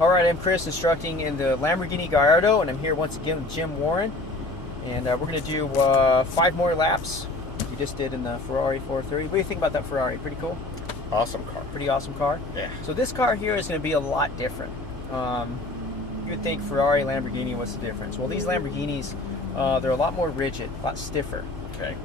Alright, I'm Chris, instructing in the Lamborghini Gallardo, and I'm here once again with Jim Warren. And we're going to do 5 more laps you just did in the Ferrari 430. What do you think about that Ferrari? Pretty cool? Awesome car. Pretty awesome car? Yeah. So this car here is going to be a lot different. You would think Ferrari, Lamborghini, what's the difference? Well, these Lamborghinis, they're a lot more rigid, a lot stiffer. Okay.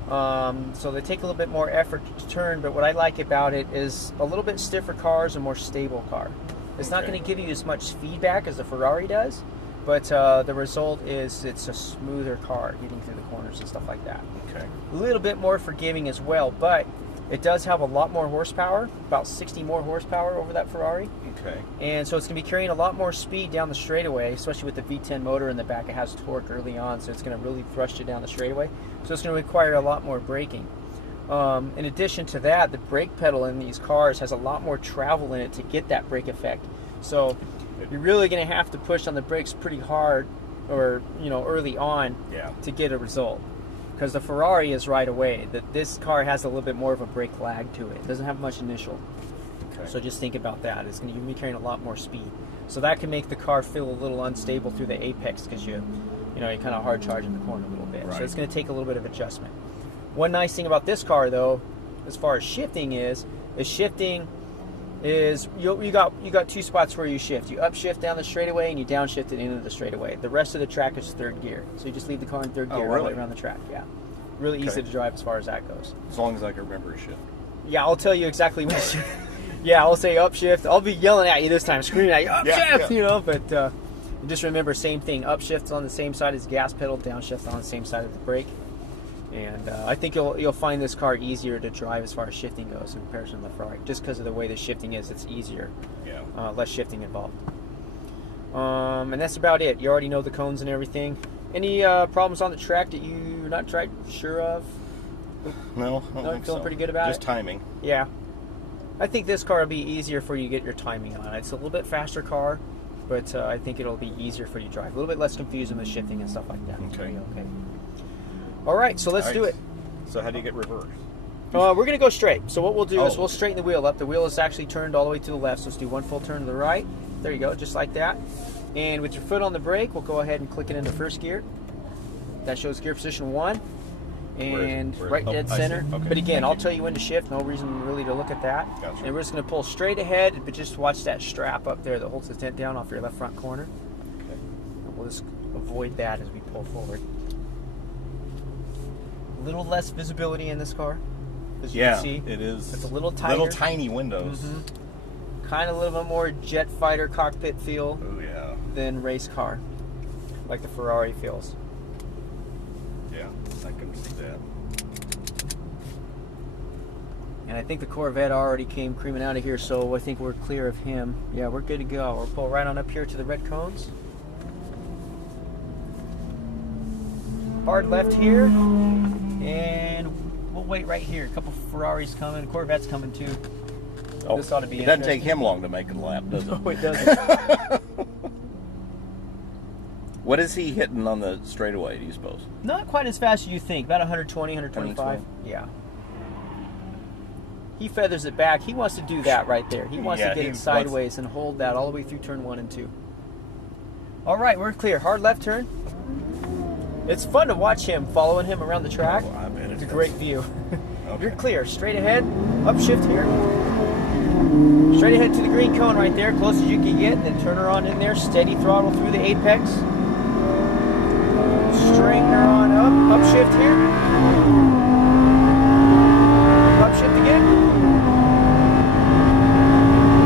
So they take a little bit more effort to turn, but what I like about it is a little bit stiffer car is a more stable car. It's not going to give you as much feedback as the Ferrari does, but the result is it's a smoother car getting through the corners and stuff like that. Okay. A little bit more forgiving as well, but it does have a lot more horsepower, about 60 more horsepower over that Ferrari. Okay. And so it's going to be carrying a lot more speed down the straightaway, especially with the V10 motor in the back. It has torque early on, so it's going to really thrust you down the straightaway. So it's going to require a lot more braking. In addition to that, the brake pedal in these cars has a lot more travel in it to get that brake effect. So you're really going to have to push on the brakes pretty hard, or early on, to get a result. Because the Ferrari is right away. This car has a little bit more of a brake lag to it. It doesn't have much initial. Okay. So just think about that. It's going to be carrying a lot more speed. So that can make the car feel a little unstable through the apex because you're kind of hard charging the corner a little bit. Right. So it's going to take a little bit of adjustment. One nice thing about this car, though, as far as shifting is you got 2 spots where you shift. You upshift down the straightaway and you downshift it into the straightaway. The rest of the track is 3rd gear. So you just leave the car in 3rd gear all the way around the track. Yeah. Really easy to drive as far as that goes. As long as I can remember to shift. Yeah, I'll tell you exactly when to shift. Yeah, I'll say upshift. I'll be yelling at you this time, screaming at you, upshift, but just remember, same thing. Upshift's on the same side as the gas pedal, downshift's on the same side of the brake. And I think you'll find this car easier to drive as far as shifting goes in comparison to the Ferrari. Just because of the way the shifting is, it's easier. Yeah. Less shifting involved. And that's about it. You already know the cones and everything. Any problems on the track that you're not sure of? No, I don't think feeling so. pretty good about Just it? timing. Yeah. I think this car will be easier for you to get your timing on. It's a little bit faster car, but I think it'll be easier for you to drive. A little bit less confusing with shifting and stuff like that. Okay. Okay. All right, so let's do it. So how do you get reversed? We're going to go straight. So what we'll do is we'll straighten the wheel up. The wheel is actually turned all the way to the left, so let's do 1 full turn to the right. There you go, just like that. And with your foot on the brake, we'll go ahead and click it into 1st gear. That shows gear position 1. And right dead center. Okay. But again, I'll tell you when to shift. No reason really to look at that. Gotcha. And we're just going to pull straight ahead, but just watch that strap up there that holds the tent down off your left front corner. Okay. And we'll just avoid that as we pull forward. A little less visibility in this car, as you can see. It is. It's a little tighter. Little tiny windows. Kind of a little bit more jet fighter cockpit feel Oh yeah. than race car, like the Ferrari feels. Yeah, I can see that. And I think the Corvette already came creaming out of here, so I think we're clear of him. Yeah, we're good to go. We'll pull right on up here to the red cones. Hard left here, and we'll wait right here. A couple Ferraris coming, Corvette's coming too. Oh, this ought to be it doesn't take him long to make a lap, does it? No, it doesn't. What is he hitting on the straightaway, do you suppose? Not quite as fast as you think. About 120, 125. 120. Yeah. He feathers it back. He wants to do that right there. He wants to get it sideways and hold that all the way through turn 1 and 2. All right, we're clear. Hard left turn. It's fun to watch him, following him around the track. Oh, I bet It's a great view. Okay. You're clear. Straight ahead. Upshift here. Straight ahead to the green cone right there, close as you can get, and then turn her on in there. Steady throttle through the apex. Straighten her on up. Upshift here. Upshift again.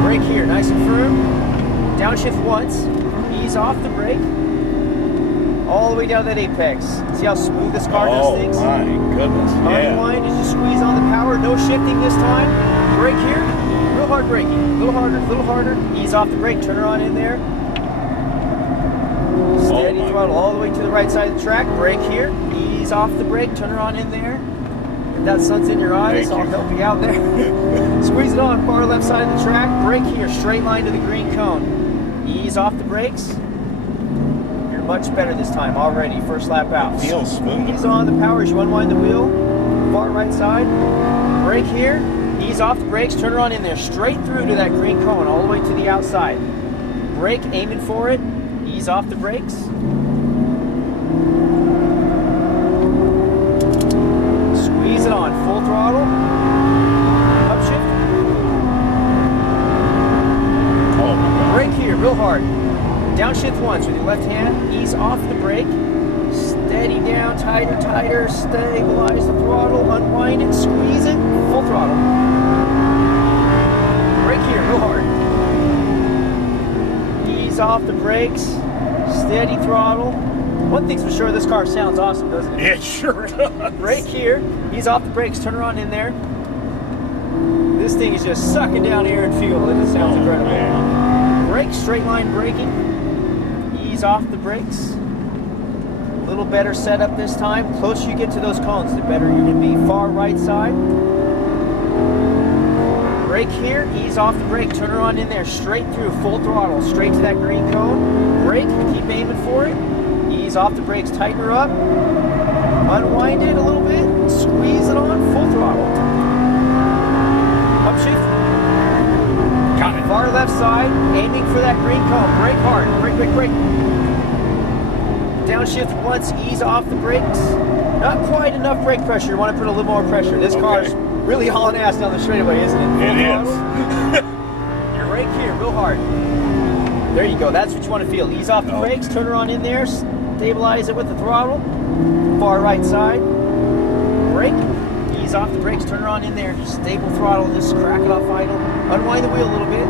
Brake here, nice and firm. Downshift once. Ease off the brake. All the way down that apex. See how smooth this car does things? Oh my goodness, Unwind as you squeeze on the power. No shifting this time. Brake here. Real hard braking. A little harder. Ease off the brake. Turn her on in there. Steady throttle all the way to the right side of the track. Brake here. Ease off the brake. Turn her on in there. If that sun's in your eyes, I'll help you out there. Squeeze it on, far left side of the track. Brake here. Straight line to the green cone. Ease off the brakes. You're much better this time already. First lap out. Feels smooth. Ease on the power as you unwind the wheel. Far right side. Brake here. Ease off the brakes. Turn her on in there. Straight through to that green cone all the way to the outside. Brake, aiming for it. Ease off the brakes. Squeeze it on, full throttle. Upshift. Oh my God. Brake here, real hard. Downshift once with your left hand. Ease off the brake. Steady down, tighter, tighter. Stabilize the throttle. Unwind it, squeeze it. Full throttle. Brake here, real hard. Ease off the brakes. Steady throttle. One thing's for sure, this car sounds awesome, doesn't it? It sure does. Brake here. Ease off the brakes. Turn her on in there. This thing is just sucking down air and fuel. It just sounds incredible. Man. Brake, straight line braking. Ease off the brakes. A little better setup this time. Closer you get to those cones, the better you're going to be. Far right side. Brake here. Ease off the brake. Turn her on in there. Straight through. Full throttle. Straight to that green cone. Brake. Keep aiming for it. Ease off the brakes. Tighten her up. Unwind it a little bit. Squeeze it on. Full throttle. Upshift. Got it. Far left side, aiming for that green cone. Brake hard. Brake, brake, brake. Downshift once, ease off the brakes. Not quite enough brake pressure. You want to put a little more pressure. This car's really hauling ass down the straightaway, isn't it? It is. You're right here, real hard. There you go. That's what you want to feel. Ease off the brakes. Turn her on in there. Stabilize it with the throttle. Far right side. Brake. Ease off the brakes, turn her on in there. Stable throttle, just crack it off idle. Unwind the wheel a little bit.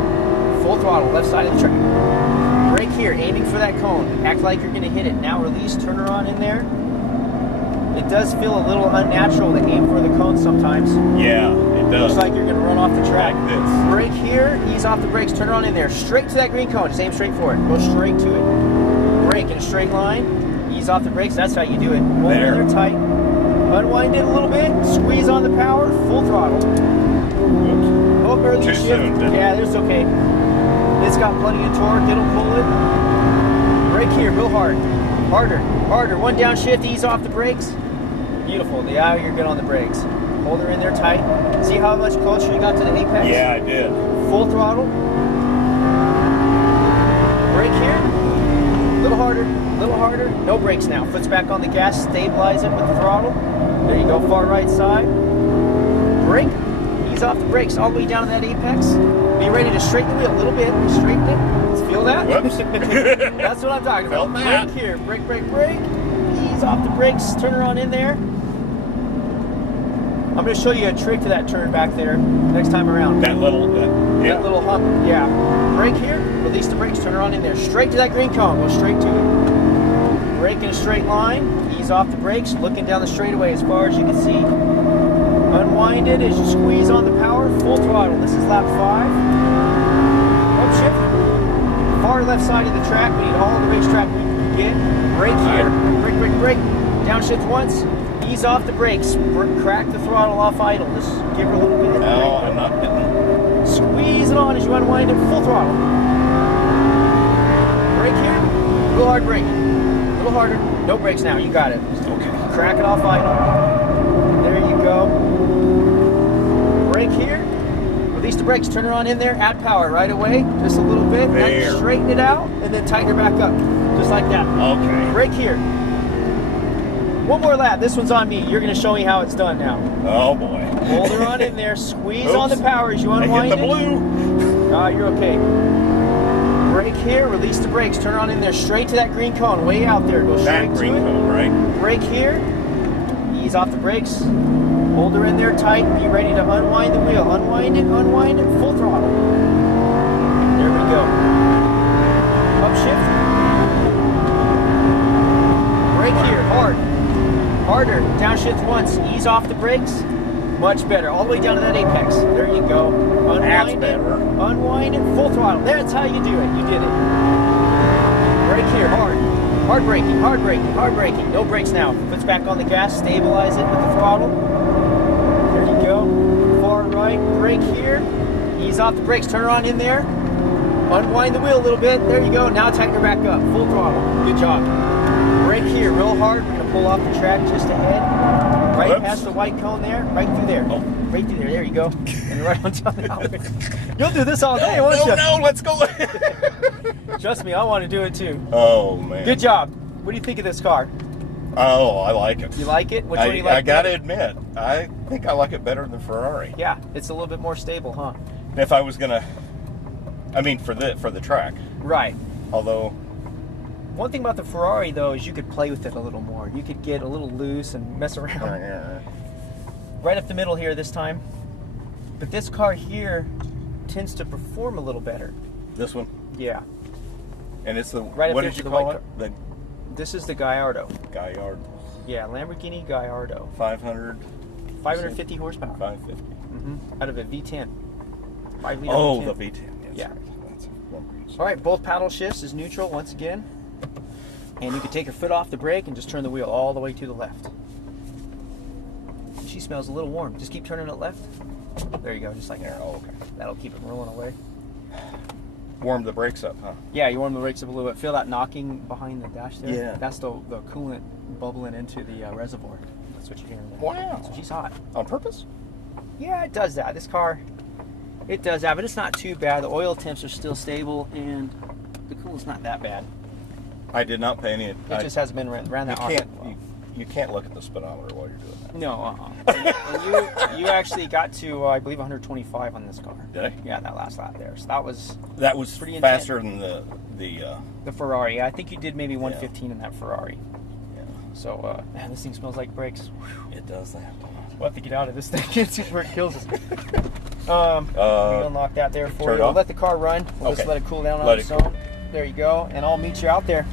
Full throttle, left side of the track. Brake here, aiming for that cone. Act like you're gonna hit it. Now release, turn her on in there. It does feel a little unnatural to aim for the cone sometimes. Yeah, it does. Looks like you're gonna run off the track. Like this. Brake here, ease off the brakes, turn her on in there. Straight to that green cone, just aim straight for it. Go straight to it. Brake in a straight line, ease off the brakes, that's how you do it. Hold it in there tight. Unwind it a little bit, squeeze on the power, full throttle. Oops. Oh, early Too shift. soon, didn't Yeah, it's okay. It's got plenty of torque, it'll pull it. Brake here, real hard. Harder, harder. One downshift, ease off the brakes. Beautiful, now you're good on the brakes. Hold her in there tight. See how much closer you got to the apex? Yeah, I did. Full throttle. Brake here. A little harder, a little harder. No brakes now. Foot's back on the gas. Stabilize it with the throttle. There you go, far right side. Brake. Ease off the brakes all the way down to that apex. Be ready to straighten the wheel a little bit. Straighten it. Let's feel that. Whoops. That's what I'm talking about. Felt that. Brake here. Brake, brake, brake. Ease off the brakes. Turn her on in there. I'm going to show you a trick to that turn back there next time around. That little, yeah. That little hump, yeah. Brake here, release the brakes, turn her on in there. Straight to that green cone, go straight to it. Brake in a straight line, ease off the brakes, looking down the straightaway as far as you can see. Unwind it as you squeeze on the power, full throttle. This is lap 5. Upshift. Far left side of the track, we need all the racetrack we can get. Brake here, brake, brake, brake. Downshift once, ease off the brakes, crack the throttle off idle. Just give her a little bit. No, I'm not hitting. Squeeze it on as you unwind it, full throttle. Brake here, real hard braking. A little harder, no brakes now, you got it. Okay. Crack it off idle. There you go. Brake here, release the brakes, turn her on in there, add power right away, just a little bit. There. Now straighten it out, and then tighten her back up, just like that. Okay. Brake here. One more lap, this one's on me. You're gonna show me how it's done now. Oh boy. Hold her on in there, squeeze Oops. on the power as you I unwind hit the it. blue. You're okay. Brake here, release the brakes, turn on in there, straight to that green cone, way out there. Go straight That to green it. cone, right? Brake here, ease off the brakes, hold her in there tight, be ready to unwind the wheel. Unwind it, full throttle. There we go. Upshift. Brake here, hard. Harder, downshift once, ease off the brakes. Much better, all the way down to that apex. There you go. Unwind That's it, better. unwind it, full throttle. That's how you do it. You did it. Brake here, hard. Hard braking, hard braking, hard braking. No brakes now. Foot's back on the gas, stabilize it with the throttle. There you go. Far right, brake here. Ease off the brakes, turn her on in there. Unwind the wheel a little bit. There you go. Now tighten her back up. Full throttle. Good job. Brake here, real hard. We're going to pull off the track just ahead. Right Whoops. past the white cone there. Right through there. Oh. Right through there. There you go. And right on top of it. You'll do this all day, won't you? No, let's go. Trust me, I want to do it too. Oh man. Good job. What do you think of this car? Oh, I like it. You like it? Which one do you like? I gotta better? admit, I think I like it better than Ferrari. Yeah, it's a little bit more stable, huh? If I was gonna, I mean, for the track. Right. Although, One thing about the Ferrari, though, is you could play with it a little more. You could get a little loose and mess around. Right up the middle here this time. But this car here tends to perform a little better. this one, Yeah. and it's the Right up what there did to you the call white it? The This is the Gallardo. Gallardo. Yeah, Lamborghini Gallardo. 500, 550 horsepower. 550. Out of a V10. 5 liter Oh, V10. the V10. Yes, Yeah. right. That's All right, both paddle shifts is neutral once again. And you can take your foot off the brake and just turn the wheel all the way to the left. She smells a little warm. Just keep turning it left. There you go, just like There. that. Oh, okay. That'll keep it rolling away. Warm the brakes up, huh? Yeah, you warm the brakes up a little bit. Feel that knocking behind the dash there? Yeah. That's the coolant bubbling into the reservoir. That's what you're hearing there. Wow. So she's hot. On purpose? Yeah, it does that. This car, it does that, but it's not too bad. The oil temps are still stable, and the coolant's not that bad. I did not pay any. It just hasn't been ran that often. You can't look at the speedometer while you're doing that. No, and you actually got to, I believe, 125 on this car. Did I? Yeah, that last lap there. So that was pretty faster than the the Ferrari. Yeah, I think you did maybe 115 in that Ferrari. yeah. So, man, this thing smells like brakes. Whew. It does that. We'll have to get out of this thing and see where it kills us. We unlock that there for turn you. it We'll off? let the car run. We'll just Okay. let it cool down on Let its it cool. own. There you go. And I'll meet you out there.